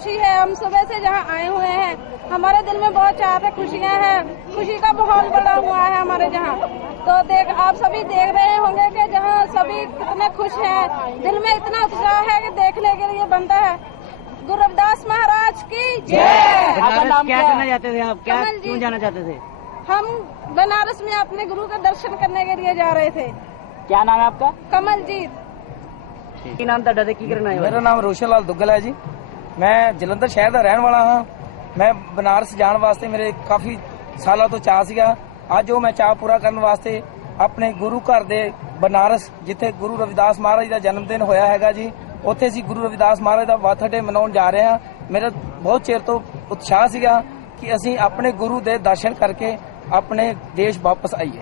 हमें बहुत खुशी है हम सुबह से जहाँ आए हुए हैं हमारे दिल में बहुत चाहत है खुशियाँ हैं खुशी का माहौल बना हुआ है हमारे जहाँ तो देख आप सभी देख रहे होंगे कि जहाँ सभी कितने खुश हैं दिल में इतना उत्साह है कि देखने के लिए बनता है गुरु रविदास महाराज की जय बनारस क्या करना चाहते थे आप क्या कमल जी। क्यों जाना चाहते थे हम बनारस में अपने गुरु का दर्शन करने के लिए जा रहे थे क्या नाम है आपका कमलजीत ਕੀ ਨਾਮ ਤੁਹਾਡਾ ਤੇ ਕੀ ਕਰਨ ਆਏ ਹੋ ਮੇਰਾ ਨਾਮ ਰੋਸ਼ਨ ਲਾਲ ਦੁੱਗਲ ਹੈ ਜੀ ਮੈਂ ਜਲੰਧਰ ਸ਼ਹਿਰ ਦਾ ਰਹਿਣ ਵਾਲਾ ਹਾਂ। ਮੈਂ ਬਨਾਰਸ ਜਾਣ ਵਾਸਤੇ ਮੇਰੇ ਕਾਫੀ ਸਾਲਾਂ ਤੋਂ ਚਾਹ ਸੀਗਾ। ਅੱਜ ਉਹ ਮੈਂ ਚਾਹ ਪੂਰਾ ਕਰਨ ਵਾਸਤੇ ਆਪਣੇ ਗੁਰੂ ਘਰ ਦੇ ਬਨਾਰਸ, ਜਿੱਥੇ ਗੁਰੂ ਰਵਿਦਾਸ ਮਹਾਰਾਜ ਦਾ ਜਨਮ ਦਿਨ ਹੋਇਆ ਹੈਗਾ ਜੀ, ਉੱਥੇ ਅਸੀਂ ਗੁਰੂ ਰਵਿਦਾਸ ਮਹਾਰਾਜ ਦਾ ਬਰਥਡੇ ਮਨਾਉਣ ਜਾ ਰਹੇ ਹਾਂ। ਮੇਰਾ ਬਹੁਤ ਚਿਰ ਤੋਂ ਉਤਸ਼ਾਹ ਸੀਗਾ ਕਿ ਅਸੀਂ ਆਪਣੇ ਗੁਰੂ ਦੇ ਦਰਸ਼ਨ ਕਰਕੇ ਆਪਣੇ ਦੇਸ਼ ਵਾਪਸ ਆਈਏ।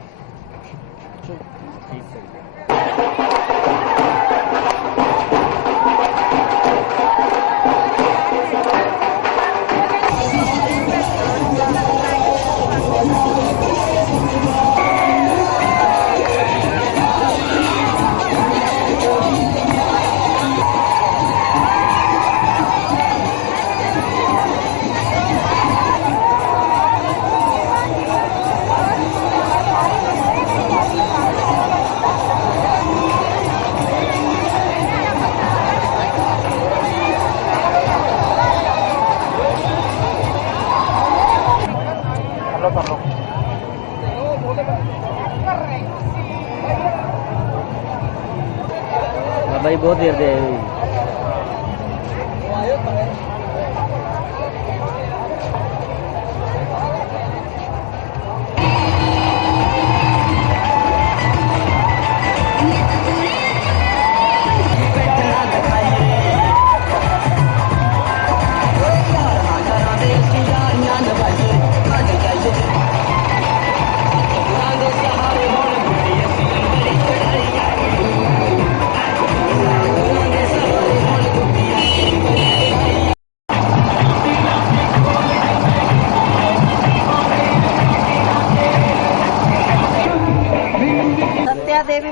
ਬਾਬਾ ਜੀ ਬਹੁਤ ਦੇਰ ਦੇ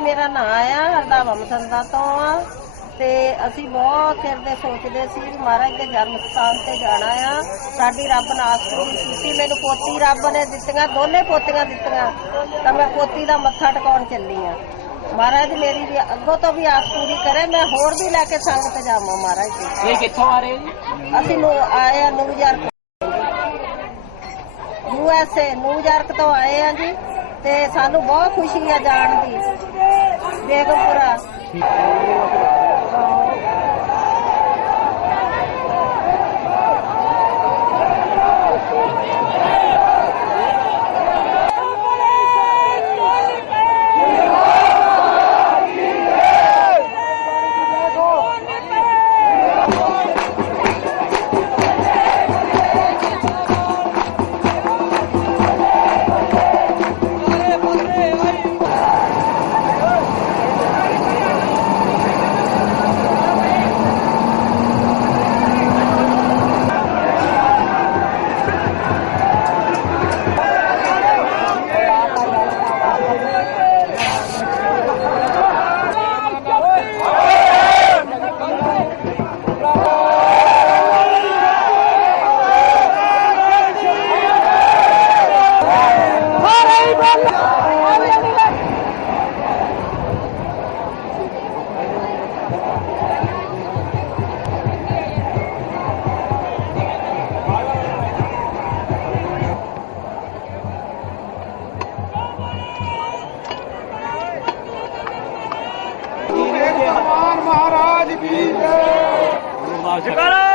ਮੇਰਾ ਨਾਂ ਆ ਹਰਦਾਵਾ ਮਸੰਦਾ ਤੋਂ ਆ। ਤੇ ਅਸੀਂ ਬਹੁਤ ਚਿਰ ਦੇ ਸੋਚਦੇ ਸੀ ਵੀ ਮਹਾਰਾਜ ਦੇ ਜਨਮ ਸਥਾਨ ਤੇ ਜਾਣਾ ਆ। ਸਾਡੀ ਰੱਬ ਨੇ ਆਸ ਪੂਰੀ ਕੀਤੀ ਮੈਨੂੰ ਪੋਤੀ ਰੱਬ ਨੇ ਦਿੱਤੀਆਂ ਦੋਨੇ ਪੋਤੀਆਂ ਦਿੱਤੀਆਂ ਤਾਂ ਮੈਂ ਪੋਤੀ ਦਾ ਮੱਥਾ ਟਿਕਾਉਣ ਚੱਲੀ ਆ। ਮਹਾਰਾਜ ਮੇਰੀ ਵੀ ਅੱਗੋਂ ਤੋਂ ਵੀ ਆਸ ਪੂਰੀ ਕਰੇ ਮੈਂ ਹੋਰ ਵੀ ਲੈ ਕੇ ਸੰਗਤ ਜਾਵਾਂ ਮਹਾਰਾਜ ਦੀ ਇਹ ਕਿੱਥੋਂ ਆ ਰਹੇ ਜੀ? ਅਸੀਂ ਨੂੰ ਆਏ ਆ New York U S A New York ਤੋਂ ਆਏ ਆ ਜੀ। ਤੇ ਸਾਨੂੰ ਬਹੁਤ ਖੁਸ਼ੀ ਆ ਜਾਣ ਦੀ। ਬੇਗਮਪੁਰਾ महाराज की जय